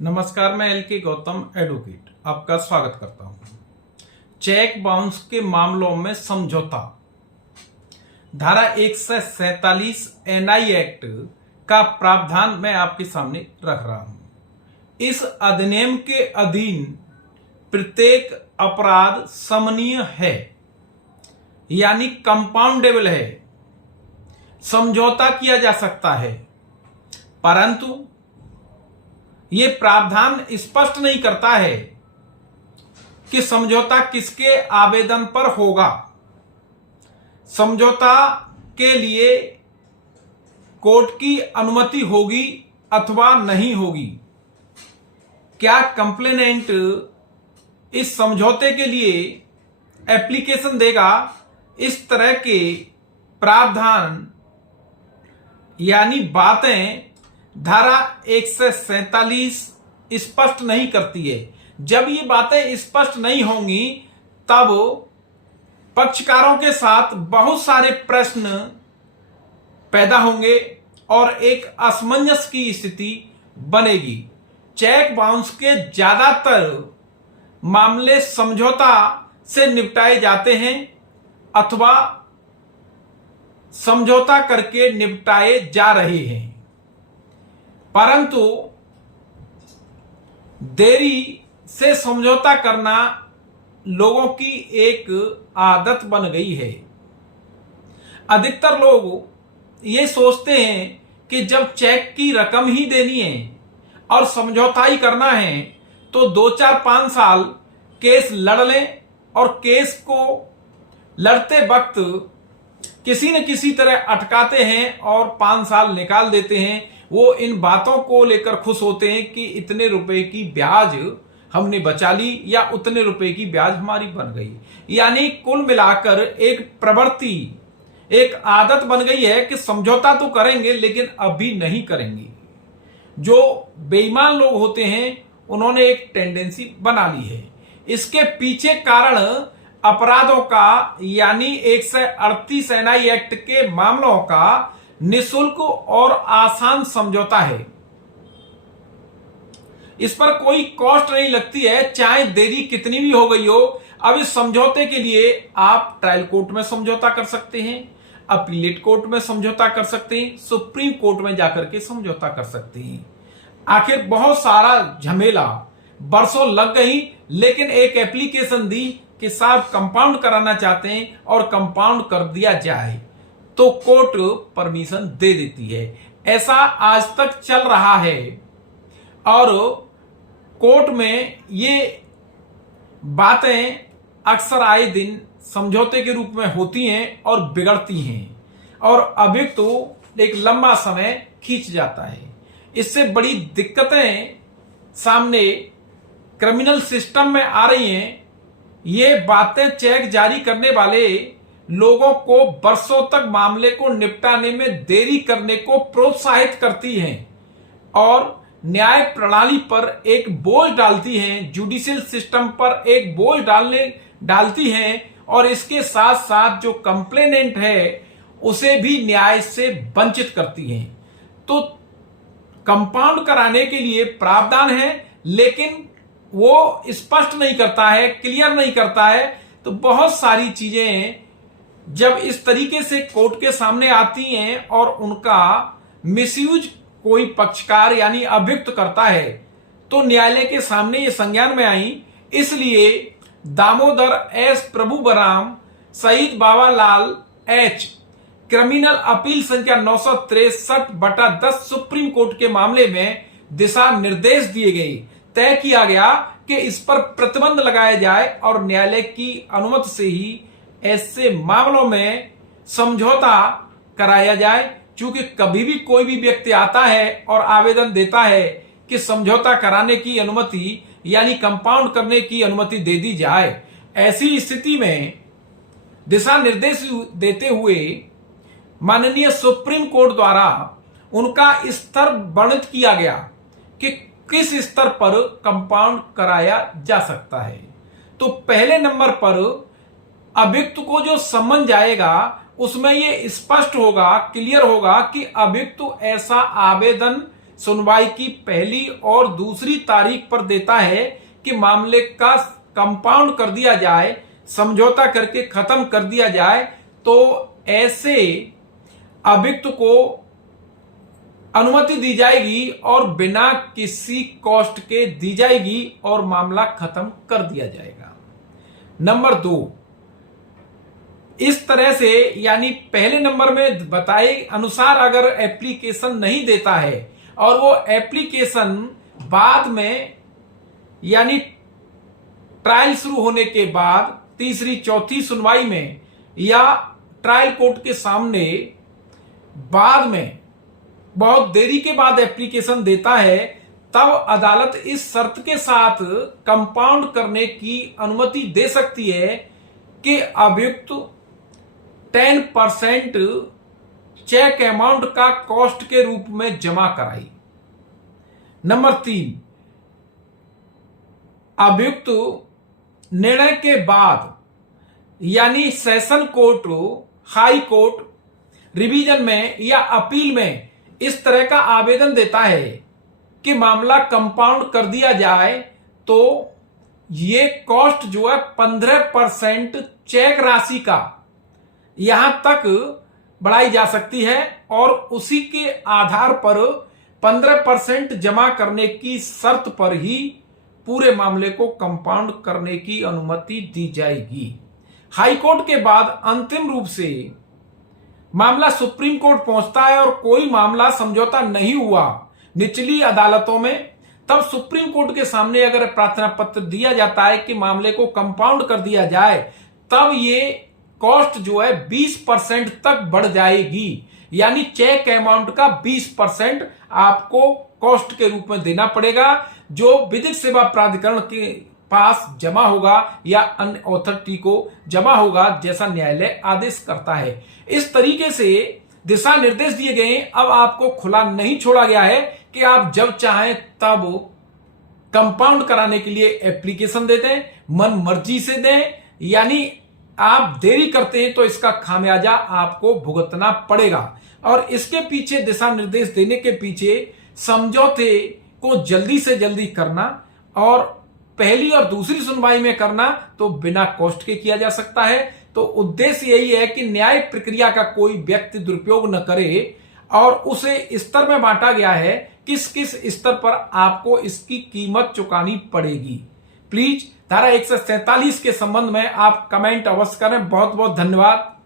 नमस्कार, मैं एल के गौतम एडवोकेट आपका स्वागत करता हूं। चेक बाउंस के मामलों में समझौता धारा 147 एनआई एक्ट का प्रावधान मैं आपके सामने रख रहा हूं। इस अधिनियम के अधीन प्रत्येक अपराध समनीय है, यानी कंपाउंडेबल है, समझौता किया जा सकता है, परंतु ये प्रावधान स्पष्ट नहीं करता है कि समझौता किसके आवेदन पर होगा। समझौता के लिए कोर्ट की अनुमति होगी अथवा नहीं होगी। क्या कंप्लेनेंट इस समझौते के लिए एप्लीकेशन देगा? इस तरह के प्रावधान यानी बातें धारा 147 स्पष्ट नहीं करती है। जब ये बातें स्पष्ट नहीं होंगी तब पक्षकारों के साथ बहुत सारे प्रश्न पैदा होंगे और एक असमंजस की स्थिति बनेगी। चेक बाउंस के ज्यादातर मामले समझौता से निपटाए जाते हैं अथवा समझौता करके निपटाए जा रहे हैं, परंतु देरी से समझौता करना लोगों की एक आदत बन गई है। अधिकतर लोग ये सोचते हैं कि जब चेक की रकम ही देनी है और समझौता ही करना है तो 2-4-5 साल केस लड़ लें और केस को लड़ते वक्त किसी न किसी तरह अटकाते हैं और 5 साल निकाल देते हैं। वो इन बातों को लेकर खुश होते हैं कि इतने रुपए की ब्याज हमने बचा ली या उतने रुपए की ब्याज हमारी बन गई। यानी कुल मिलाकर एक प्रवृत्ति, एक आदत बन गई है कि समझौता तो करेंगे लेकिन अभी नहीं करेंगे। जो बेईमान लोग होते हैं उन्होंने एक टेंडेंसी बना ली है। इसके पीछे कारण अपराधों का यानी 138 एनआई एक्ट के मामलों का निःशुल्क और आसान समझौता है। इस पर कोई कॉस्ट नहीं लगती है, चाहे देरी कितनी भी हो गई हो। अब इस समझौते के लिए आप ट्रायल कोर्ट में समझौता कर सकते हैं, अपीलेट कोर्ट में समझौता कर सकते हैं, सुप्रीम कोर्ट में जाकर के समझौता कर सकते हैं। आखिर बहुत सारा झमेला बरसों लग गई, लेकिन एक एप्लीकेशन दी कि साहब कंपाउंड कराना चाहते हैं और कंपाउंड कर दिया जाए तो कोर्ट परमिशन दे देती है। ऐसा आज तक चल रहा है और कोर्ट में ये बातें अक्सर आए दिन समझौते के रूप में होती हैं और बिगड़ती हैं और अभियुक्त तो एक लंबा समय खींच जाता है। इससे बड़ी दिक्कतें सामने क्रिमिनल सिस्टम में आ रही हैं। ये बातें चेक जारी करने वाले लोगों को बरसों तक मामले को निपटाने में देरी करने को प्रोत्साहित करती हैं और न्याय प्रणाली पर एक बोझ डालती हैं, जुडिशियल सिस्टम पर एक बोझ डालती हैं और इसके साथ साथ जो कंप्लेनेंट है उसे भी न्याय से वंचित करती हैं। तो कंपाउंड कराने के लिए प्रावधान है, लेकिन वो स्पष्ट नहीं करता है, क्लियर नहीं करता है। तो बहुत सारी चीजें जब इस तरीके से कोर्ट के सामने आती हैं और उनका मिसयूज कोई पक्षकार यानी अभियुक्त करता है तो न्यायालय के सामने ये संज्ञान में आई। इसलिए दामोदर एस प्रभु बराम, शहीद बाबालाल एच, क्रिमिनल अपील संख्या 963/10 सुप्रीम कोर्ट के मामले में दिशा निर्देश दिए गए। तय किया गया कि इस पर प्रतिबंध लगाया जाए और न्यायालय की अनुमति से ही ऐसे मामलों में समझौता कराया जाए। क्योंकि कभी भी कोई भी व्यक्ति आता है और आवेदन देता है कि समझौता कराने की अनुमति यानी कंपाउंड करने की अनुमति दे दी जाए, ऐसी स्थिति में दिशा निर्देश देते हुए माननीय सुप्रीम कोर्ट द्वारा उनका स्तर वर्णित किया गया कि किस स्तर पर कंपाउंड कराया जा सकता है। तो पहले नंबर पर अभियुक्त को जो सम्मन जाएगा उसमें ये स्पष्ट होगा, क्लियर होगा कि अभियुक्त ऐसा आवेदन सुनवाई की पहली और दूसरी तारीख पर देता है कि मामले का कंपाउंड कर दिया जाए, समझौता करके खत्म कर दिया जाए, तो ऐसे अभियुक्त को अनुमति दी जाएगी और बिना किसी कॉस्ट के दी जाएगी और मामला खत्म कर दिया जाएगा। नंबर 2, इस तरह से यानी पहले नंबर में बताए अनुसार अगर एप्लीकेशन नहीं देता है और वो एप्लीकेशन बाद में यानी ट्रायल शुरू होने के बाद तीसरी चौथी सुनवाई में या ट्रायल कोर्ट के सामने बाद में बहुत देरी के बाद एप्लीकेशन देता है, तब अदालत इस शर्त के साथ कंपाउंड करने की अनुमति दे सकती है कि अभियुक्त 10% चेक अमाउंट का कॉस्ट के रूप में जमा कराई। नंबर 3, अभियुक्त निर्णय के बाद यानी session court, high court, revision में या अपील में इस तरह का आवेदन देता है कि मामला कंपाउंड कर दिया जाए, तो ये कॉस्ट जो है 15% चेक राशि का यहां तक बढ़ाई जा सकती है और उसी के आधार पर 15% जमा करने की शर्त पर ही पूरे मामले को कंपाउंड करने की अनुमति दी जाएगी। हाईकोर्ट के बाद अंतिम रूप से मामला सुप्रीम कोर्ट पहुंचता है और कोई मामला समझौता नहीं हुआ निचली अदालतों में, तब सुप्रीम कोर्ट के सामने अगर प्रार्थना पत्र दिया जाता है कि मामले को कंपाउंड कर दिया जाए, तब ये कॉस्ट जो है 20% तक बढ़ जाएगी। यानी चेक अमाउंट का 20% आपको कॉस्ट के रूप में देना पड़ेगा, जो विधिक सेवा प्राधिकरण के पास जमा होगा या अन्य अथॉरिटी को जमा होगा, जैसा न्यायालय आदेश करता है। इस तरीके से दिशा निर्देश दिए गए। अब आपको खुला नहीं छोड़ा गया है कि आप जब चाहें तब कंपाउंड कराने के लिए एप्लीकेशन दे दें, मन मर्जी से दें, यानी आप देरी करते हैं तो इसका खामियाजा आपको भुगतना पड़ेगा। और इसके पीछे दिशा निर्देश देने के पीछे समझौते को जल्दी से जल्दी करना और पहली और दूसरी सुनवाई में करना तो बिना कॉस्ट के किया जा सकता है। तो उद्देश्य यही है कि न्याय प्रक्रिया का कोई व्यक्ति दुरुपयोग न करे और उसे स्तर में बांटा गया है किस किस स्तर पर आपको इसकी कीमत चुकानी पड़ेगी। प्लीज धारा 147 के संबंध में आप कमेंट अवश्य करें। बहुत बहुत धन्यवाद।